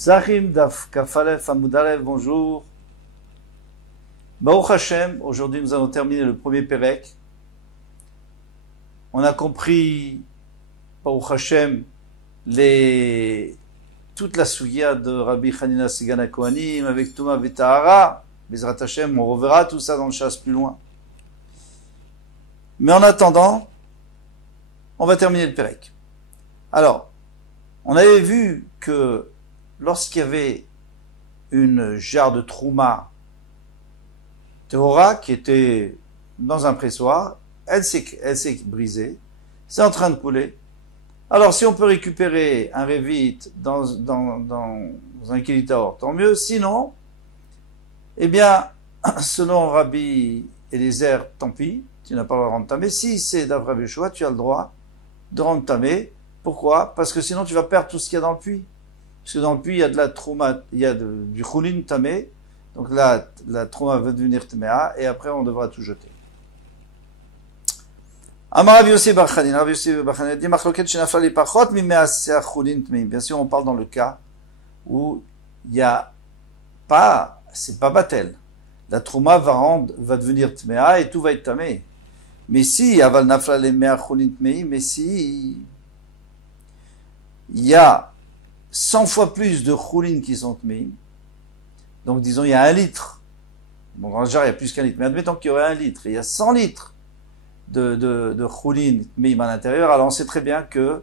Psachim Daf Kafalef Amudalev, bonjour. Baruch Hashem, aujourd'hui nous allons terminer le premier Pérec. On a compris, Baruch Hashem, toute la souya de Rabbi Hanina Sigana Kohanim avec Touma Vetahara. Bezrat Hashem, on reverra tout ça dans le chasse plus loin. Mais en attendant, on va terminer le Pérec. Alors, on avait vu que lorsqu'il y avait une jarre de Trouma Tehora qui était dans un pressoir, elle s'est brisée, c'est en train de couler. Alors, si on peut récupérer un Révit dans un Kilitaor, tant mieux. Sinon, eh bien, selon Rabbi Eliezer, tant pis, tu n'as pas le droit de rendre tamé. Si c'est d'après Rabbi Yoshua, tu as le droit de rendre tamé. Pourquoi? Parce que sinon, tu vas perdre tout ce qu'il y a dans le puits. Parce que dans le puits, il y a de la trouma, il y a du choulin tamé. Donc là, la trouma va devenir tméa, et après, on devra tout jeter. Amar Rav Yossi bar Chanina, Rav Yossi bar Chanina dit machloket shenafla li pachot mimeaseh choulin tmeim. Bien sûr, on parle dans le cas où il y a pas, c'est pas batel. La trouma va devenir tméa et tout va être tamé. Mais si, aval nafla le mea choulin tmeim, mais si, il y a 100 fois plus de choulin qui sont tmeim. Donc, disons, il y a 1 litre. Bon, dans le jar, il y a plus qu'un litre. Mais admettons qu'il y aurait 1 litre. Et il y a 100 litres de choulin tmeim à l'intérieur. Alors, on sait très bien que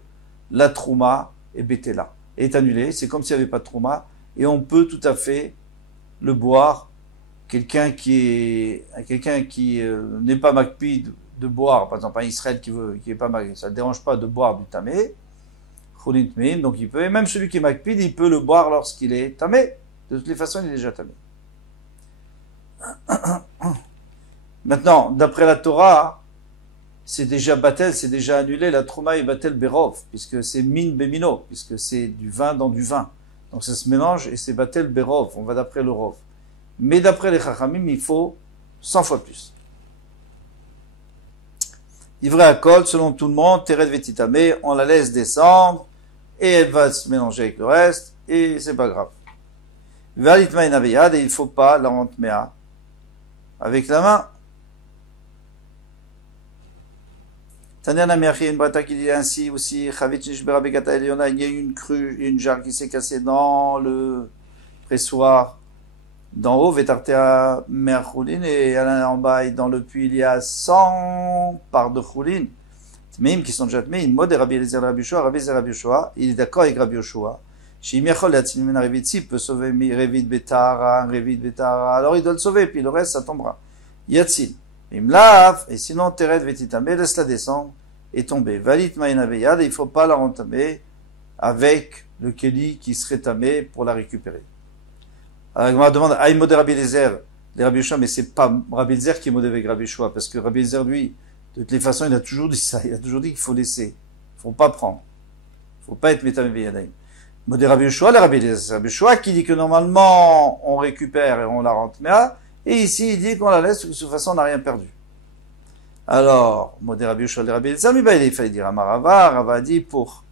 la trouma est bétéla, est annulée. C'est comme s'il n'y avait pas de trouma. Et on peut tout à fait le boire. Quelqu'un qui n'est pas makpid de boire, par exemple, un Israël qui est pas makpid, ça ne dérange pas de boire du tamé. Choulin tmeim, donc il peut. Et même celui qui est makpid, il peut le boire lorsqu'il est tamé. De toutes les façons, il est déjà tamé. Maintenant, d'après la Torah, c'est déjà batel, c'est déjà annulé. La trouma est batel berov, puisque c'est min bemino, puisque c'est du vin dans du vin. Donc ça se mélange et c'est batel berov. On va d'après le rov. Mais d'après les chachamim, il faut 100 fois plus. Ivrei akol, selon tout le monde, teret vetitamé, on la laisse descendre et elle va se mélanger avec le reste et c'est pas grave. Et il ne faut pas la rendre méa avec la main. Tanya Namiachi, une brata qui dit ainsi aussi, il y a une crue, une jarre qui s'est cassée dans le pressoir d'en haut, Vetartea mer choulin, et en bas, et dans le puits, il y a 100 parts de choulin, même qui sont déjà tmeim, mode Rabbi Eliezer Rabbi Yoshua, il est d'accord avec Rabbi Yoshua. Si il peut sauver Révit Betahara, un Révit Betahara, alors il doit le sauver, puis le reste, ça tombera. Yatzil. Et sinon, Teret Vetitame, laisse-la descendre et tomber. Valit Maïnaveyad, il ne faut pas la rentamer avec le Keli qui serait tamé pour la récupérer. Alors, on me demande, Aïe modé Rabbi Eliezer, les Rabbi Yoshua, mais c'est pas Rabbi Eliezer qui est modé avec Rabbi Yoshua, parce que Rabbi Eliezer, lui, de toutes les façons, il a toujours dit ça, il a toujours dit qu'il faut laisser. Il ne faut pas prendre. Il ne faut pas être métamé Veyadaïm. Modé Rabbi Yoshua, le Rabbi Eliezer, Rabbi Yoshua qui dit que normalement on récupère et on la rentre méa, et ici il dit qu'on la laisse, de toute façon on n'a rien perdu. Alors, Modé Rabbi Yoshua, le Rabbi Eliezer, il fallait dire Amarava, Rava dit pour.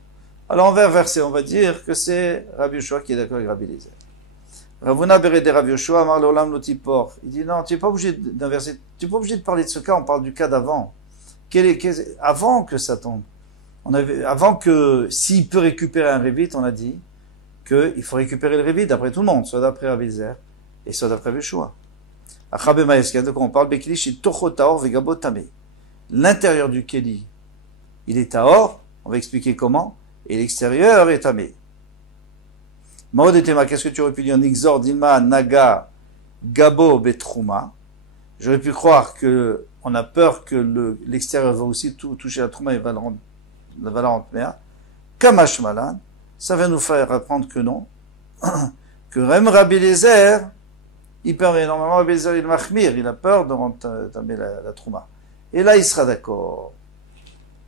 Alors on va inverser, on va dire que c'est Rabbi Yoshua qui est d'accord avec Rabbi Eliezer. Ravuna Berede Rabbi Yoshua, Amar Leolam Lotipor. Il dit non, tu n'es pas obligé d'inverser, tu n'es pas obligé de parler de ce cas, on parle du cas d'avant. Avant que ça tombe. Avant que, s'il peut récupérer un Révit, on a dit qu'il faut récupérer le Révit d'après tout le monde, soit d'après Rabbi Eliezer et soit d'après Yoshua. Achabe Maeskia, de quoi on parle? Bekili chez Tocho Taor Vegabo Tamé. L'intérieur du Keli, il est Taor, on va expliquer comment, et l'extérieur est Tamé. Maod et Tema, qu'est-ce que tu aurais pu dire? Nixor, Dilma, Naga, Gabo, Betrouma. J'aurais pu croire que, on a peur que l'extérieur va aussi toucher la Trouma et va la rendre méa. Kamash Malan, ça va nous faire apprendre que non, que Rem Rabbi Eliezer, il permet normalement Rabbi Eliezer il machmir, il a peur de rendre tamé la Trouma. Et là, il sera d'accord.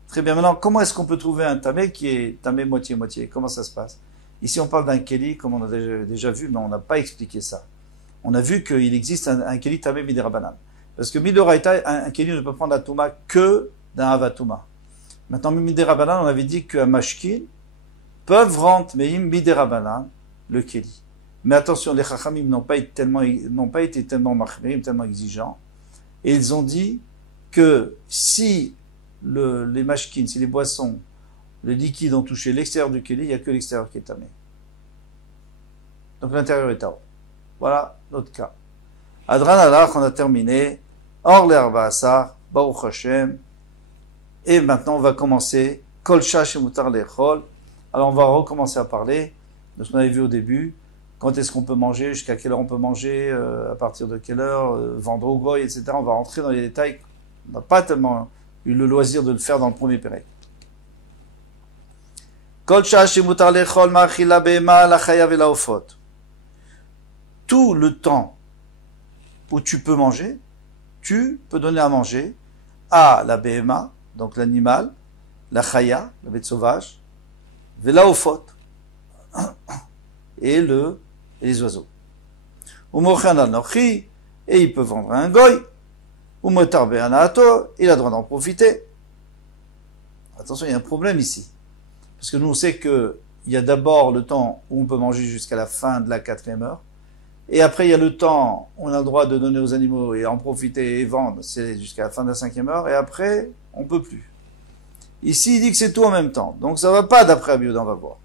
Très bien. Maintenant, comment est-ce qu'on peut trouver un tamé qui est tamé moitié-moitié? Comment ça se passe? Ici, on parle d'un keli, comme on a déjà vu, mais on n'a pas expliqué ça. On a vu qu'il existe un keli tamé midirabanan. Parce que midoraita, un keli ne peut prendre la touma que d'un avatuma. Maintenant, midirabanan, on avait dit qu'un mashkin peuvent rendre meim midirabanan le Kéli. Mais attention, les Chachamim n'ont pas été tellement machmirim, tellement exigeants. Et ils ont dit que si les mashkins, si les boissons, les liquides ont touché l'extérieur du Kéli, il n'y a que l'extérieur qui est tamé. Donc l'intérieur est tao. Voilà notre cas. Adran alach, on a terminé. Or l'herba asar, Baruch Hashem. Et maintenant, on va commencer. Kol shash et mutar lechol. Alors, on va recommencer à parler de ce qu'on avait vu au début. Quand est-ce qu'on peut manger, jusqu'à quelle heure on peut manger, à partir de quelle heure, vendre au goy, etc. On va rentrer dans les détails. On n'a pas tellement eu le loisir de le faire dans le premier pérec. Kol shash et mutar lechol ma'achila be'ema la chaya ve'la ofot. Tout le temps où tu peux manger, tu peux donner à manger à la BMA, donc l'animal, la chaya, la bête sauvage, vela ofot, et les oiseaux. Umochan anochi, et il peut vendre un goy, umotar be'anato, il a le droit d'en profiter. Attention, il y a un problème ici. Parce que nous, on sait qu'il y a d'abord le temps où on peut manger jusqu'à la fin de la 4e heure, et après, il y a le temps où on a le droit de donner aux animaux et en profiter et vendre, c'est jusqu'à la fin de la 5e heure, et après, on peut plus. Ici, il dit que c'est tout en même temps. Donc, ça va pas d'après Rabbi Yehuda, on va voir.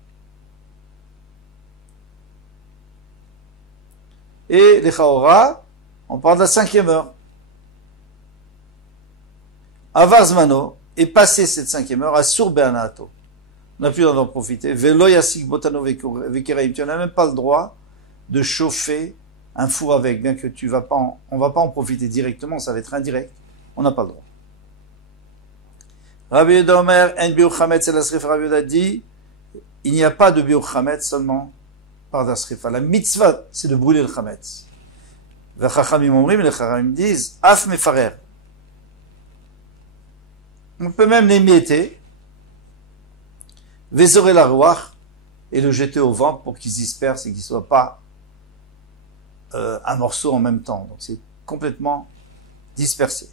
Et les Chaora, on parle de la 5e heure. Avar Zmano, et passer cette 5e heure, Asur Be'anato. On n'a plus le droit d'en profiter. Velo Yasik Botano Vekereim. Tu n'as même pas le droit de chauffer un four avec, bien que on va pas en profiter directement, ça va être indirect, on n'a pas le droit. Rabbi Yehuda Omer, en biur chametz el asrifa. Rabbi Yehuda dit, il n'y a pas de biur chametz seulement par d'asrifa. La mitzvah, c'est de brûler le chametz. Les chachamim disent, af mefarer. On peut même l'émietter, vézorer la ruach, et le jeter au vent pour qu'il se disperse et qu'il ne soit pas un morceau en même temps. Donc c'est complètement dispersé.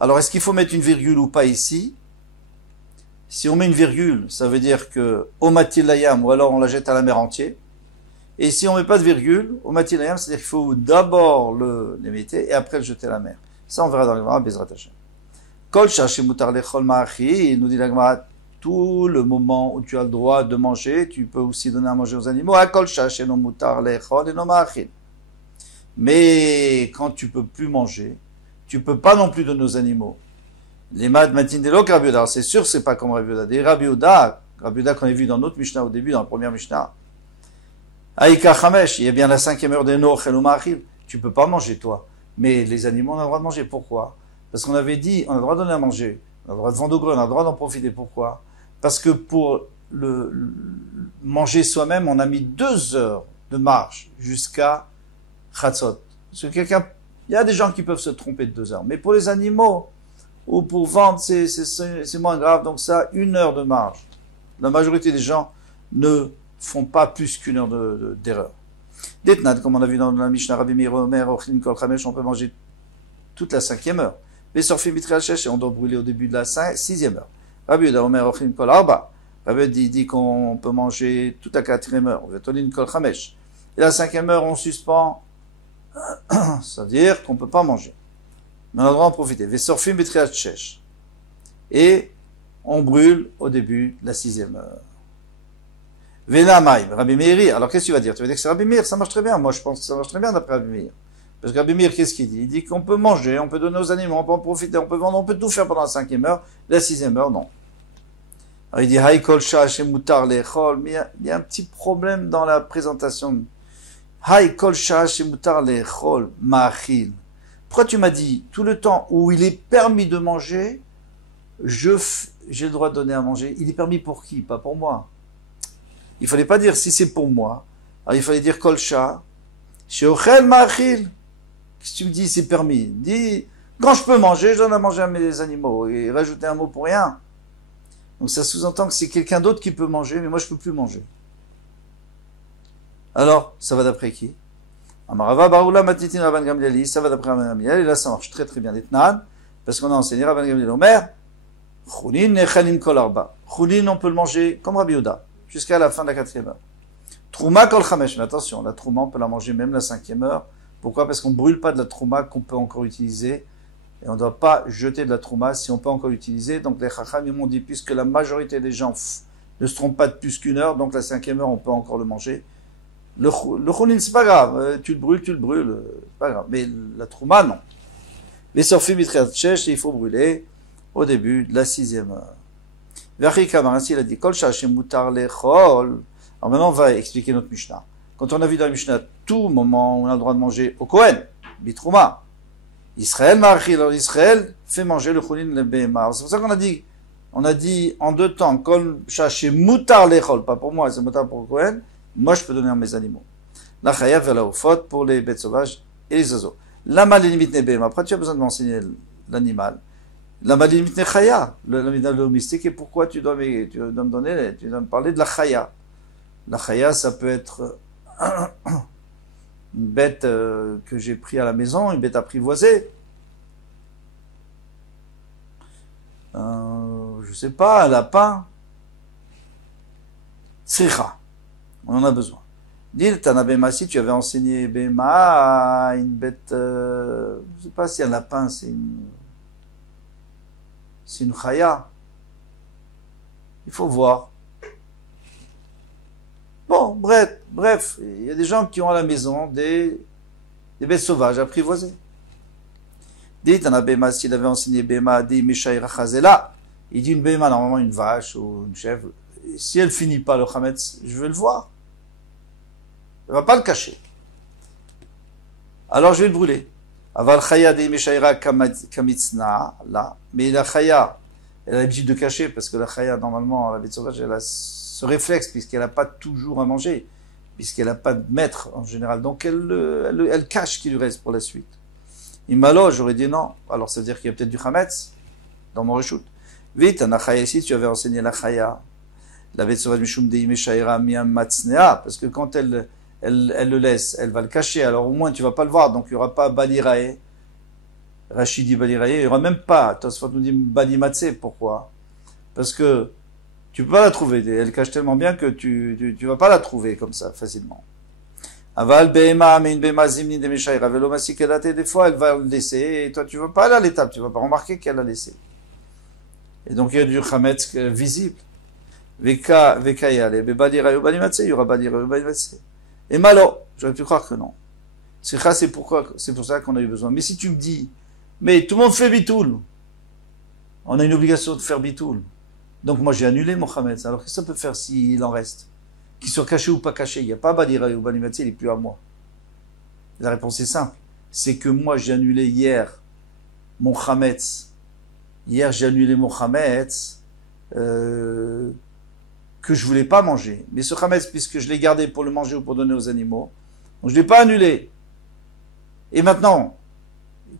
Alors est-ce qu'il faut mettre une virgule ou pas ici? Si on met une virgule, ça veut dire que au matilayam, ou alors on la jette à la mer entière. Et si on met pas de virgule, au matilayam, c'est-à-dire qu'il faut d'abord l'émettre et après le jeter à la mer. Ça on verra dans le Gemara, Bezrat Hashem. Kol shash mutar lechol ma'achi, il nous dit la Gemara, tout le moment où tu as le droit de manger, tu peux aussi donner à manger aux animaux. Kol shash no mutar lechol et no ma'achi. Mais quand tu peux plus manger, tu peux pas non plus donner aux animaux. Les mad matin de l'ok Rabbi Yehuda, c'est sûr, c'est pas comme Rabbi Yehuda. Des Rabbi Yehuda qu'on a vu dans notre Mishnah au début, dans la première Mishnah. Aïka Chamesh, il y a bien la 5e heure des Noach et l'Umachil. Tu peux pas manger toi. Mais les animaux, on a le droit de manger. Pourquoi? Parce qu'on avait dit, on a le droit de donner à manger. On a le droit de vendre au grenier, on a le droit d'en profiter. Pourquoi? Parce que pour le manger soi-même, on a mis 2 heures de marche jusqu'à Chatzot. Parce que il y a des gens qui peuvent se tromper de 2 heures. Mais pour les animaux, ou pour vendre, c'est moins grave. Donc ça, 1 heure de marge. La majorité des gens ne font pas plus qu'1 heure d'erreur. Detnad, comme on a vu dans la Mishnah, Rabbi Meir Omer, Ochlin Kol Chamesh, on peut manger toute la 5e heure. Mais Sorfim Bitre Shesh, et on doit brûler au début de la 6e heure. Rabbi Yehuda Omer, Ochlin Kol Arba. Rabbi Yehuda dit qu'on peut manger toute la 4e heure. Vetolin Kol Chamesh. Et la 5e heure, on suspend. Ça veut dire qu'on ne peut pas manger. Mais on a le droit d'en profiter. Vesorfim betriat shesh. Et on brûle au début de la 6e heure. Venamaï, Rabbi Meir. Alors qu'est-ce que tu vas dire? Tu vas dire que c'est Rabbi Meir, ça marche très bien. Moi je pense que ça marche très bien d'après Rabbi Meir. Parce que Rabbi Meir, qu'est-ce qu'il dit? Il dit qu'on peut manger, on peut donner aux animaux, on peut en profiter, on peut vendre, on peut tout faire pendant la 5e heure. La 6e heure, non. Alors il dit, Hay kol shash et mutar lechol. Mais il y a un petit problème dans la présentation. Hay kol shash et mutar lechol ma'achil. Pourquoi tu m'as dit, tout le temps où il est permis de manger, j'ai le droit de donner à manger. Il est permis pour qui? Pas pour moi. Il fallait pas dire si c'est pour moi. Alors il fallait dire kol shah, sheochel ma'achil. Qu'est-ce que tu me dis, c'est permis? Dis, quand je peux manger, je donne à manger à mes animaux. Et rajouter un mot pour rien. Donc ça sous-entend que c'est quelqu'un d'autre qui peut manger, mais moi je peux plus manger. Alors, ça va d'après qui? Amarava Baroula Matitin Rabban Gamliel, ça va d'après Rabban Gamliel, et là ça marche très très bien. L'Etnan, parce qu'on a enseigné Rabban Gamliel Omer, Choulin Nechalim Kol Arba. Choulin, on peut le manger comme Rabbi Yehuda, jusqu'à la fin de la 4e heure. Trouma kol chamesh. Mais attention, la trouma, on peut la manger même la 5e heure. Pourquoi? Parce qu'on ne brûle pas de la trouma qu'on peut encore utiliser. Et on ne doit pas jeter de la trouma si on peut encore l'utiliser. Donc les chacham, ils m'ont dit, puisque la majorité des gens ne se trompent pas de plus qu'1 heure, donc la 5e heure, on peut encore le manger. Le choulin, c'est pas grave. Tu le brûles, c'est pas grave. Mais la trouma, non. Les sorfi mitriat chesh, il faut brûler au début de la 6e heure. V'achri kamar, ainsi il a dit, kol shachem mutar lechol. Alors maintenant, on va expliquer notre Mishnah. Quand on a vu dans la Mishnah, tout moment où on a le droit de manger au Kohen, bitrouma, Israël marchi, alors Israël fait manger le choulin le bémar. C'est pour ça qu'on a dit en 2 temps, kol shachem mutar lechol, pas pour moi, c'est mutar pour le Kohen, moi je peux donner à mes animaux. La chaya vers la ofot pour les bêtes sauvages et les oiseaux. Lama les limites nebem. Après, tu as besoin de m'enseigner l'animal. Lama les limites nechaya, l'animal domestique, et pourquoi tu dois me parler de la chaya. La chaya, ça peut être une bête que j'ai pris à la maison, une bête apprivoisée. Je sais pas, un lapin. Tzricha. On en a besoin. Dis, Tana Bema, si tu avais enseigné Bema à une bête, je sais pas si un lapin, c'est une chaya. Il faut voir. Bon, bref, il y a des gens qui ont à la maison des bêtes sauvages apprivoisées. Dis, Tana Bema, s'il avait enseigné Bema, dit Mishaïra Chazela. Il dit une Bema, normalement une vache ou une chèvre. Si elle finit pas le chametz, je vais le voir. Elle va pas le cacher. Alors je vais le brûler. Aval chaya de meshaira kamitzna, là. Mais la chaya, elle a l'habitude de cacher, parce que la chaya, normalement, la bête sauvage, elle a ce réflexe, puisqu'elle n'a pas toujours à manger, puisqu'elle n'a pas de maître, en général. Donc elle cache ce qui lui reste pour la suite. Imalo, j'aurais dit non. Alors ça veut dire qu'il y a peut-être du chametz dans mon reshoot. Vite, un chaya ici, tu avais enseigné la chaya. La bête sauvage mishum de meshaira miyam matznea, parce que quand elle le laisse, elle va le cacher, alors au moins tu vas pas le voir, donc il n'y aura pas Balirae, Rachidi Balirae, il n'y aura même pas, Tosfot nous dit Balimatse, pourquoi? Parce que tu peux pas la trouver, elle cache tellement bien que tu vas pas la trouver comme ça, facilement. Aval Behema, mais une Behema Zimni de Meshaïra, Velomasi Kedate, des fois elle va le laisser, et toi tu vas pas aller à l'étape, tu vas pas remarquer qu'elle l'a laissé. Et donc il y a du Chametz visible. Veka Yale, Balirae ou Balimatse, il y aura Balirae ou Balimatse. Et malo, j'aurais pu croire que non. C'est pour ça qu'on a eu besoin. Mais si tu me dis, mais tout le monde fait bitoul. On a une obligation de faire bitoul. Donc moi j'ai annulé Mohamed. Alors qu'est-ce que ça peut faire s'il en reste? Qu'il soit caché ou pas caché? Il n'y a pas Badira ou Banimatse, il n'est plus à moi. La réponse est simple. C'est que moi j'ai annulé hier mon Chametz. Hier j'ai annulé mon Chametz. Que je voulais pas manger. Mais ce chametz, puisque je l'ai gardé pour le manger ou pour donner aux animaux, donc je l'ai pas annulé. Et maintenant,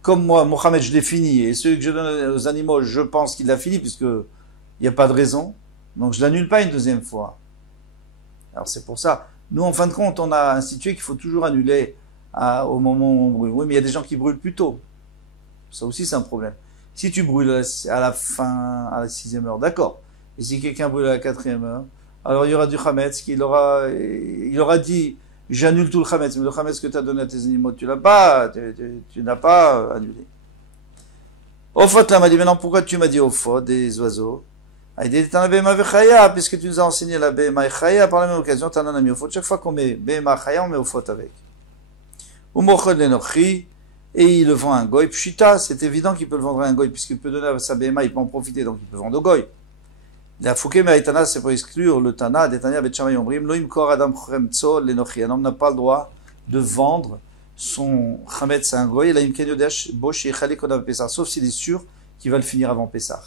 comme moi, mon chametz, je l'ai fini, et celui que je donne aux animaux, je pense qu'il l'a fini, puisque il n'y a pas de raison, donc je l'annule pas une 2e fois. Alors c'est pour ça. Nous, en fin de compte, on a institué qu'il faut toujours annuler au moment où on brûle. Oui, mais il y a des gens qui brûlent plus tôt. Ça aussi, c'est un problème. Si tu brûles à la fin, à la 6e heure, d'accord. Et si quelqu'un brûle à la 4e heure, alors il y aura du chametz il aura dit, j'annule tout le chametz, mais le chametz que tu as donné à tes animaux, tu n'as pas annulé. Ofot là m'a dit, maintenant pourquoi tu m'as dit ofot des oiseaux? Il dit, t'en as béma vechaya, puisque tu nous as enseigné la béma chaya, par la même occasion, t'en as mis ofot. Chaque fois qu'on met béma chaya, on met ofot avec. Ou mochod lenochi, et il le vend à un goy. Pshita, c'est évident qu'il peut le vendre à un goy, puisqu'il peut donner à sa béma, il peut en profiter, donc il peut vendre au goy. La fouké meritana, c'est pour exclure le tana, des tania betchamay ombrim, loim kor adam chremtso lenochi. Un homme n'a pas le droit de vendre son chametz à un goy, la imken yodesh bosh yechalik odam pesach, sauf s'il est sûr qu'il va le finir avant Pessah.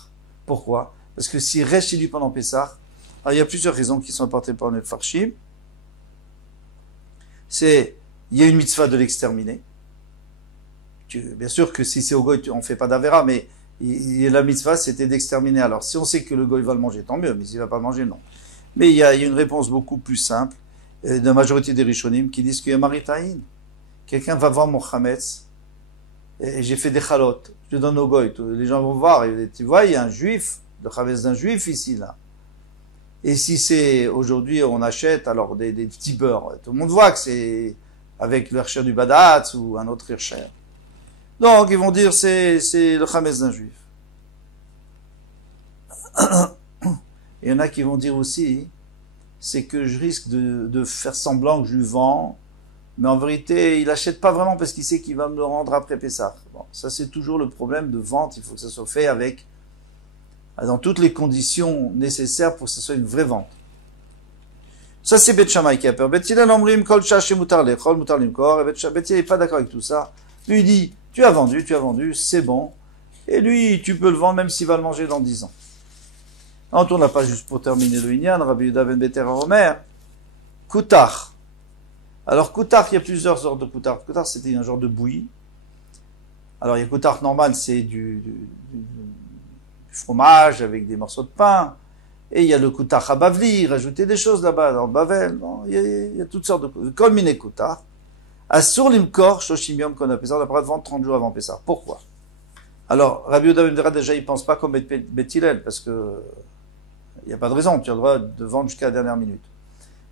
Pourquoi? Parce que s'il reste chez lui pendant Pessah, alors il y a plusieurs raisons qui sont apportées par les farshim. Il y a une mitzvah de l'exterminer. Bien sûr que si c'est au goy, on ne fait pas d'avera, mais la mitzvah, c'était d'exterminer. Alors, si on sait que le goy va le manger, tant mieux, mais s'il ne va pas le manger, non. Mais il y a une réponse beaucoup plus simple, de la majorité des rishonim, qui disent qu'il y a maritaïn. Quelqu'un va voir mon chametz, et j'ai fait des chalotes, je le donne au goy, les gens vont voir, et tu vois, il y a un juif, le chametz d'un juif ici, là. Et si c'est aujourd'hui, on achète alors des petits beurres. Tout le monde voit que c'est avec le Hersher du Badatz ou un autre Hersher. Donc, ils vont dire c'est le Chametz d'un juif. Et il y en a qui vont dire aussi, c'est que je risque de faire semblant que je lui vends, mais en vérité, il n'achète pas vraiment parce qu'il sait qu'il va me le rendre après Pessah. Bon, ça c'est toujours le problème de vente, il faut que ça soit fait avec, dans toutes les conditions nécessaires pour que ce soit une vraie vente. Ça c'est Bet Shammai qui a peur. Bet Hillel omrim kol shash mutar lechol mutar limkor. Et Bet Hillel n'est pas d'accord avec tout ça. Lui il dit, tu as vendu, c'est bon. Et lui, tu peux le vendre même s'il va le manger dans 10 ans. On tourne la page juste pour terminer le Inyan, Rabbi Yehuda ben Beter Omer. Koutar. Alors, koutar, il y a plusieurs sortes de koutar. Koutar, c'était un genre de bouillie. Alors, il y a koutar normal, c'est du fromage avec des morceaux de pain. Et il y a le koutar à Bavli, rajouter des choses là-bas, dans Bavel. Bon, il y a toutes sortes de koutar. Kol mine koutar. Asur limkor, shoshim yom qu'on appelle ça, on a pas de vendre 30 jours avant Pessah. Pourquoi? Alors, Rabbi Yehuda ben Beter, déjà, il pense pas comme Bet Hillel, parce que il n'y a pas de raison, tu as le droit de vendre jusqu'à la dernière minute.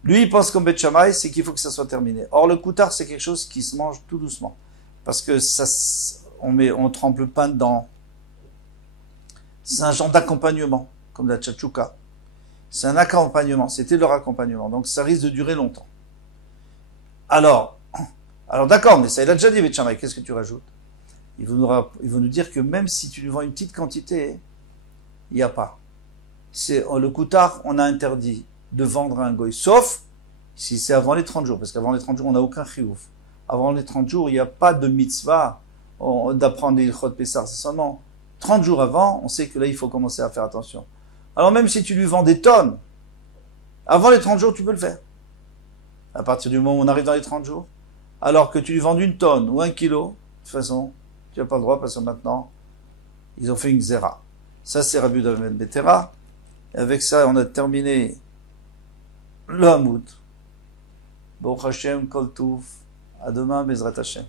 Lui, il pense comme Bet Shammai, c'est qu'il faut que ça soit terminé. Or, le koutar, c'est quelque chose qui se mange tout doucement. Parce que on trempe le pain dedans. C'est un genre d'accompagnement, comme la tchatchouka. C'est un accompagnement, c'était leur accompagnement. Donc, ça risque de durer longtemps. Alors d'accord, mais ça, il a déjà dit Bet Shammai, qu'est-ce que tu rajoutes? Il va nous dire que même si tu lui vends une petite quantité, il n'y a pas. Le koutar, on a interdit de vendre à un goy, sauf si c'est avant les 30 jours, parce qu'avant les 30 jours, on n'a aucun chiouf. Avant les 30 jours, il n'y a pas de mitzvah d'apprendre les ilchot Pessah, c'est seulement 30 jours avant, on sait que là, il faut commencer à faire attention. Alors même si tu lui vends des tonnes, avant les 30 jours, tu peux le faire. À partir du moment où on arrive dans les 30 jours, alors que tu lui vends une tonne ou 1 kilo, de toute façon, tu n'as pas le droit, parce que maintenant, ils ont fait une zéra. Ça, c'est Rabbi Yehuda ben Beter. Et avec ça, on a terminé le Hamoud. Baruch Hashem, Kol Touf. À demain, Bezrat Hashem.